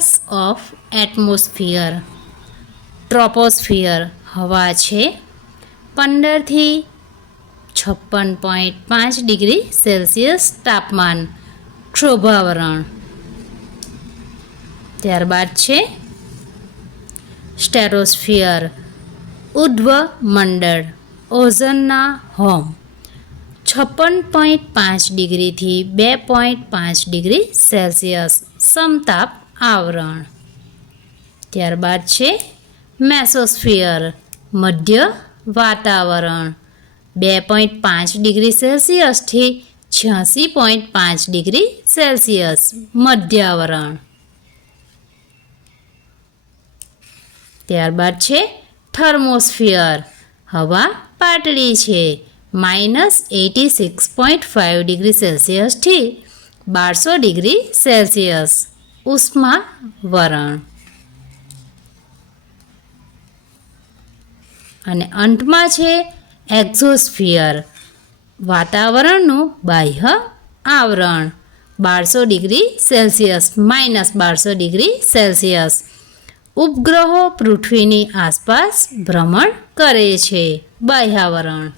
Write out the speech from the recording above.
Layers of atmosphere. Troposphere હવા છે 15થી 56.5 degree Celsius તાપમાન ક્ષોભાવરણ. ત્યારબાદ છે સ્ટેરોસ્ફિયર ઉર્ધ્વ મંડળ ઓઝોનના હોમ 56.5 ડિગ્રીથી 2.5 ડિગ્રી સેલ્સિયસ સમતાપ આવરણ. ત્યારબાદ છે મેસોસ્ફિયર મધ્ય વાતાવરણ 2.5 ડિગ્રી સેલ્સિયસથી 86.5 ડિગ્રી સેલ્સિયસ મધ્યાવરણ. ત્યારબાદ છે થર્મોસ્ફિયર હવા પાતળી છે -86.5 ડિગ્રી સેલ્સિયસથી 1200 ડિગ્રી સેલ્સિયસ ઉષ્માવરણ. અને અંતમાં છે એક્ઝોસ્ફિયર વાતાવરણનું બાહ્ય આવરણ 1200 ડિગ્રી સેલ્સિયસ -1200 ડિગ્રી સેલ્સિયસ. ઉપગ્રહો પૃથ્વીની આસપાસ ભ્રમણ કરે છે બાહ્યાવરણ.